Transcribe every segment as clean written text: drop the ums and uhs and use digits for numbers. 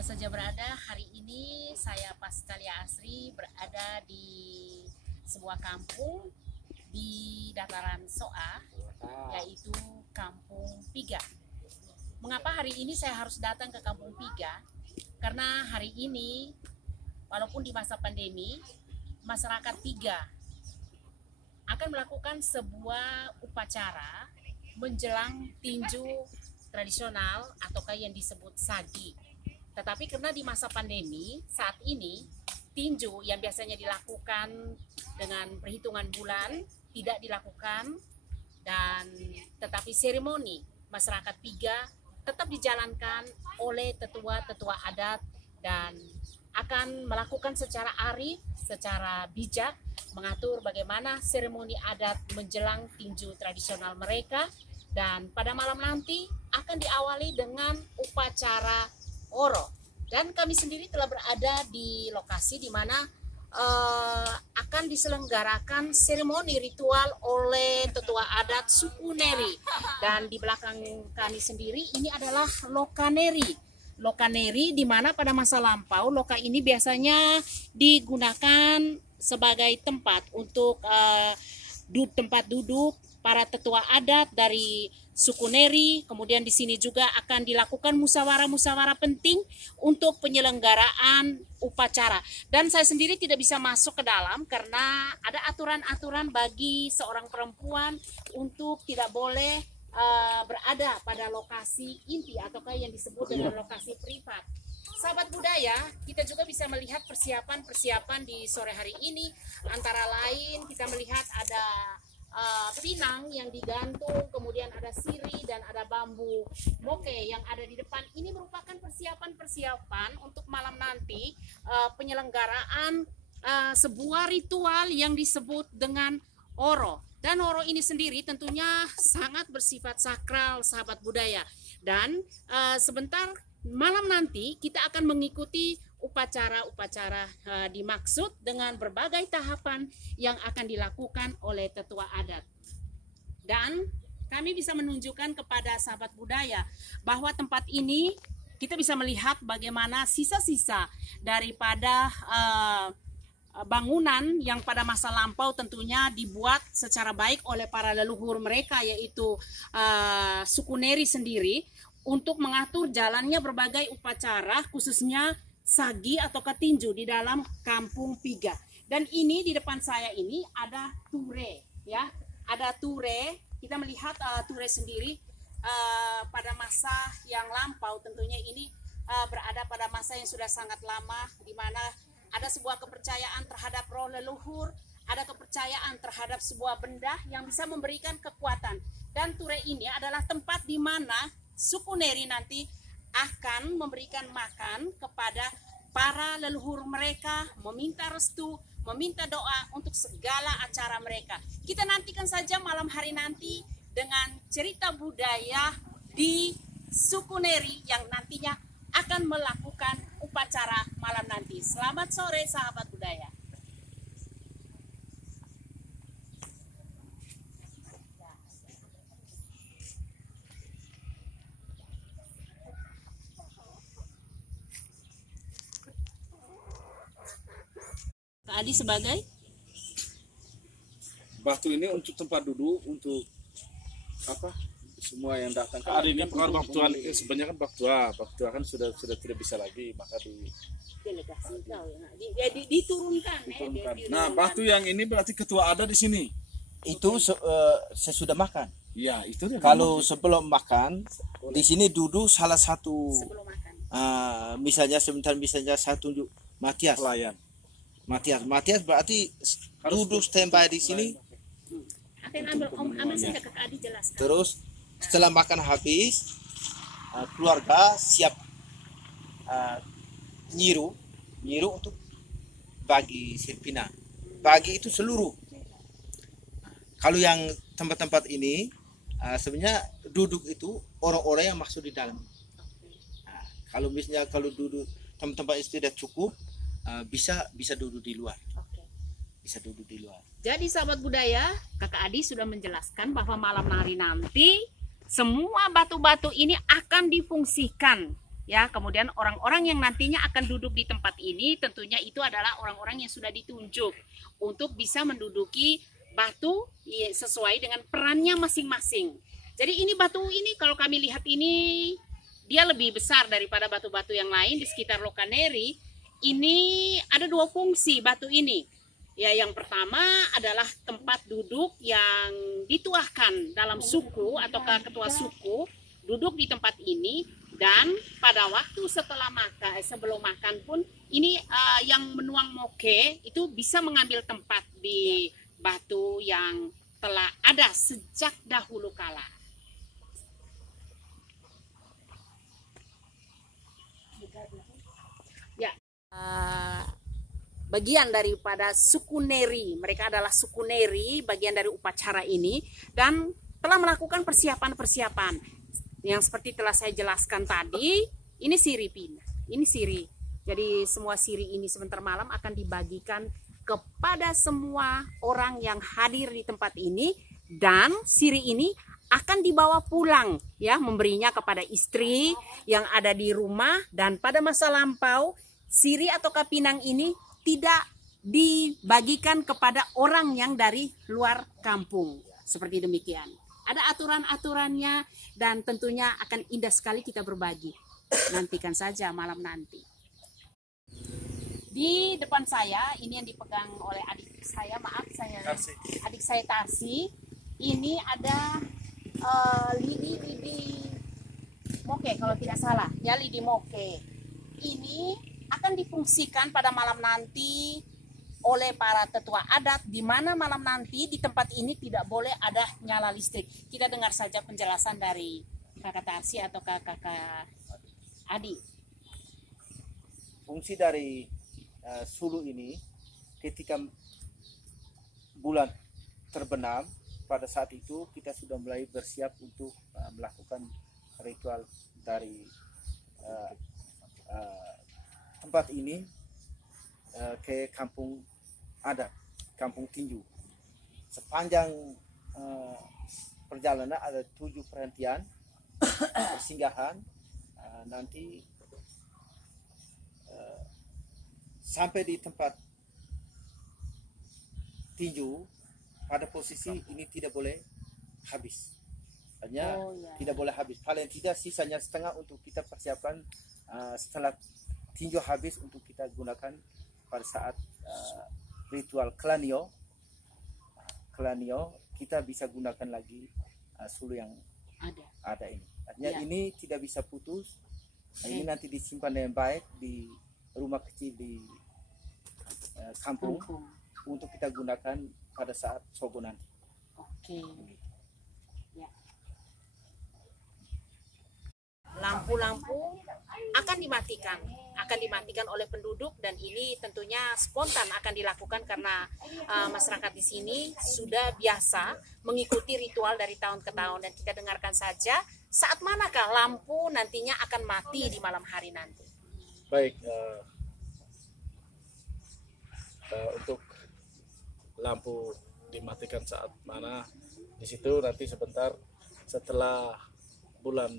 mana saja berada, hari ini saya Pascalia Asri berada di sebuah kampung di dataran Soa, yaitu Kampung Piga. Mengapa hari ini saya harus datang ke Kampung Piga? Karena hari ini, walaupun di masa pandemi, masyarakat Piga akan melakukan sebuah upacara menjelang tinju tradisional ataukah yang disebut sagi. Tetapi karena di masa pandemi saat ini tinju yang biasanya dilakukan dengan perhitungan bulan tidak dilakukan, dan tetapi seremoni masyarakat Piga tetap dijalankan oleh tetua-tetua adat dan akan melakukan secara arif, secara bijak mengatur bagaimana seremoni adat menjelang tinju tradisional mereka. Dan pada malam nanti akan diawali dengan upacara oro. Dan kami sendiri telah berada di lokasi di mana akan diselenggarakan seremoni ritual oleh tetua adat suku Neri. Dan di belakang kami sendiri ini adalah Lokaneri. Lokaneri di mana pada masa lampau loka ini biasanya digunakan sebagai tempat untuk tempat duduk para tetua adat dari suku Neri. Kemudian di sini juga akan dilakukan musyawarah-musyawarah penting untuk penyelenggaraan upacara. Dan saya sendiri tidak bisa masuk ke dalam karena ada aturan-aturan bagi seorang perempuan untuk tidak boleh berada pada lokasi inti ataukah yang disebut dengan lokasi privat. Sahabat budaya, kita juga bisa melihat persiapan-persiapan di sore hari ini. Antara lain kita melihat ada pinang yang digantung, kemudian ada siri dan ada bambu moke yang ada di depan. Ini merupakan persiapan untuk malam nanti penyelenggaraan sebuah ritual yang disebut dengan oro. Dan oro ini sendiri tentunya sangat bersifat sakral, sahabat budaya. Dan sebentar malam nanti kita akan mengikuti upacara-upacara dimaksud dengan berbagai tahapan yang akan dilakukan oleh tetua adat. Dan kami bisa menunjukkan kepada sahabat budaya bahwa tempat ini kita bisa melihat bagaimana sisa-sisa daripada bangunan yang pada masa lampau tentunya dibuat secara baik oleh para leluhur mereka, yaitu suku Neri sendiri, untuk mengatur jalannya berbagai upacara, khususnya sagi atau ketinju di dalam Kampung Piga. Dan ini di depan saya ini ada ture, ya, ada ture. Kita melihat ture sendiri pada masa yang lampau tentunya ini berada pada masa yang sudah sangat lama, di mana ada sebuah kepercayaan terhadap roh leluhur, ada kepercayaan terhadap sebuah benda yang bisa memberikan kekuatan. Dan ture ini adalah tempat di mana suku Neri nanti akan memberikan makan kepada para leluhur mereka, meminta restu, meminta doa untuk segala acara mereka. Kita nantikan saja malam hari nanti dengan cerita budaya di suku Neri yang nantinya akan melakukan upacara malam nanti. Selamat sore sahabat budaya. Kak Adi sebagai batu ini untuk tempat duduk, untuk apa, semua yang datang. Kak Adi ini bukan baktua, sebenarnya kan baktua kan sudah tidak bisa lagi, maka delegasi diturunkan. Nah, batu yang ini berarti ketua ada di sini. Itu sesudah makan. Ya, itu dia. Kalau sebelum makan di sini duduk salah satu, Sebelum makan. misalnya satu Matias. Pelayan. Matias berarti duduk standby di sini. Akan ambil saja Kak Adi jelaskan. Terus setelah makan habis, keluarga siap nyiru untuk bagi sirpina. Bagi itu seluruh. Kalau yang tempat-tempat ini sebenarnya duduk itu orang-orang yang masuk di dalam. Kalau misalnya duduk tempat-tempat itu tidak cukup, bisa duduk di luar. Bisa duduk di luar. Jadi sahabat budaya, Kakak Adi sudah menjelaskan bahwa malam hari nanti semua batu-batu ini akan difungsikan ya. Kemudian orang-orang yang nantinya akan duduk di tempat ini tentunya itu adalah orang-orang yang sudah ditunjuk untuk bisa menduduki batu sesuai dengan perannya masing-masing. Jadi ini batu ini kalau kami lihat ini dia lebih besar daripada batu-batu yang lain di sekitar Lokaneri. Ini ada dua fungsi batu ini. Ya, yang pertama adalah tempat duduk yang dituahkan dalam suku atau ketua suku duduk di tempat ini, dan pada waktu sebelum makan pun ini yang menuang moke itu bisa mengambil tempat di batu yang telah ada sejak dahulu kala. Ya, bagian daripada suku Neri, mereka adalah suku Neri, bagian dari upacara ini, dan telah melakukan persiapan-persiapan yang seperti telah saya jelaskan tadi. Ini siripin, ini siri. Jadi semua siri ini sebentar malam akan dibagikan kepada semua orang yang hadir di tempat ini, dan siri ini akan dibawa pulang, ya, memberinya kepada istri yang ada di rumah. Dan pada masa lampau siri atau kapinang ini tidak dibagikan kepada orang yang dari luar kampung. Seperti demikian. Ada aturan-aturannya, dan tentunya akan indah sekali kita berbagi. Nantikan saja malam nanti. Di depan saya, ini yang dipegang oleh adik saya, adik saya Tarsi. Ini ada lidi moke kalau tidak salah, ya, lidi moke. Ini akan difungsikan pada malam nanti oleh para tetua adat, di mana malam nanti di tempat ini tidak boleh ada nyala listrik. Kita dengar saja penjelasan dari Kakak Tarsi atau Kakak Adi. Fungsi dari sulu ini, ketika bulan terbenam, pada saat itu kita sudah mulai bersiap untuk melakukan ritual dari tempat ini ke kampung adat, kampung tinju. Sepanjang perjalanan ada 7 perhentian persinggahan. Nanti sampai di tempat tinju, pada posisi ini tidak boleh habis. Hanya tidak boleh habis. Paling tidak sisanya setengah untuk kita persiapkan setelah tinju habis, untuk kita gunakan pada saat ritual klanio. Kita bisa gunakan lagi sulu yang ada ini. Artinya ini tidak bisa putus. Ini nanti disimpan dengan baik di rumah kecil di kampung untuk kita gunakan pada saat sogo nanti. Oke. Ya. Lampu-lampu akan dimatikan oleh penduduk, dan ini tentunya spontan akan dilakukan karena masyarakat di sini sudah biasa mengikuti ritual dari tahun ke tahun. Dan kita dengarkan saja saat manakah lampu nantinya akan mati di malam hari nanti. Baik, untuk lampu dimatikan saat mana, di situ nanti sebentar setelah bulan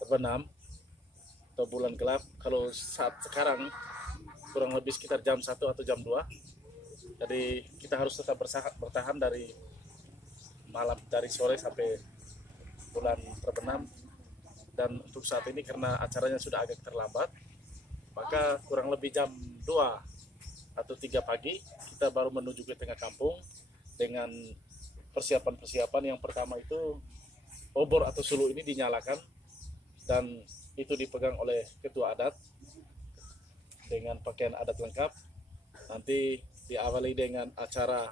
terbenam atau bulan gelap. Kalau saat sekarang kurang lebih sekitar jam 1 atau jam 2. Jadi kita harus tetap bertahan dari malam, dari sore sampai bulan terbenam. Dan untuk saat ini karena acaranya sudah agak terlambat, maka kurang lebih jam 2 atau 3 pagi kita baru menuju ke tengah kampung dengan persiapan-persiapan. Yang pertama itu obor atau sulu ini dinyalakan, dan itu dipegang oleh ketua adat dengan pakaian adat lengkap. Nanti diawali dengan acara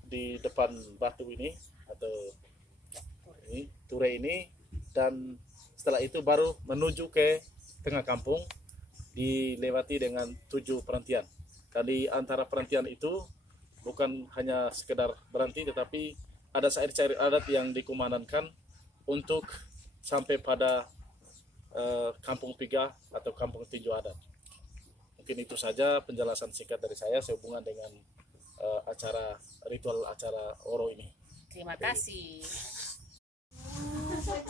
di depan batu ini atau ini ture ini, dan setelah itu baru menuju ke tengah kampung, dilewati dengan 7 perhentian. Dan di antara perhentian itu bukan hanya sekedar berhenti, tetapi ada syair-syair adat yang dikumandangkan untuk sampai pada kampung Piga atau kampung tinju adat. Mungkin itu saja penjelasan singkat dari saya sehubungan dengan ritual acara Oro ini. Terima kasih.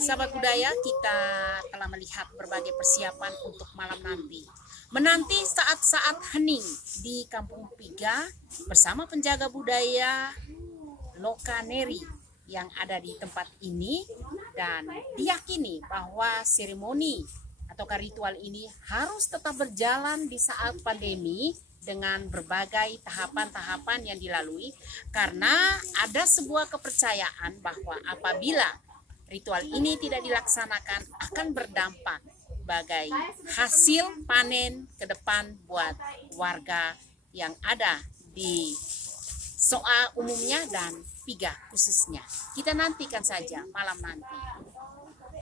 sahabat budaya, kita telah melihat berbagai persiapan untuk malam nanti. Menanti saat-saat hening di Kampung Piga bersama penjaga budaya Lokaneri yang ada di tempat ini, dan diyakini bahwa seremoni atau ritual ini harus tetap berjalan di saat pandemi dengan berbagai tahapan-tahapan yang dilalui, karena ada sebuah kepercayaan bahwa apabila ritual ini tidak dilaksanakan akan berdampak sebagai hasil panen ke depan buat warga yang ada di Soa umumnya dan Piga khususnya. Kita nantikan saja malam nanti.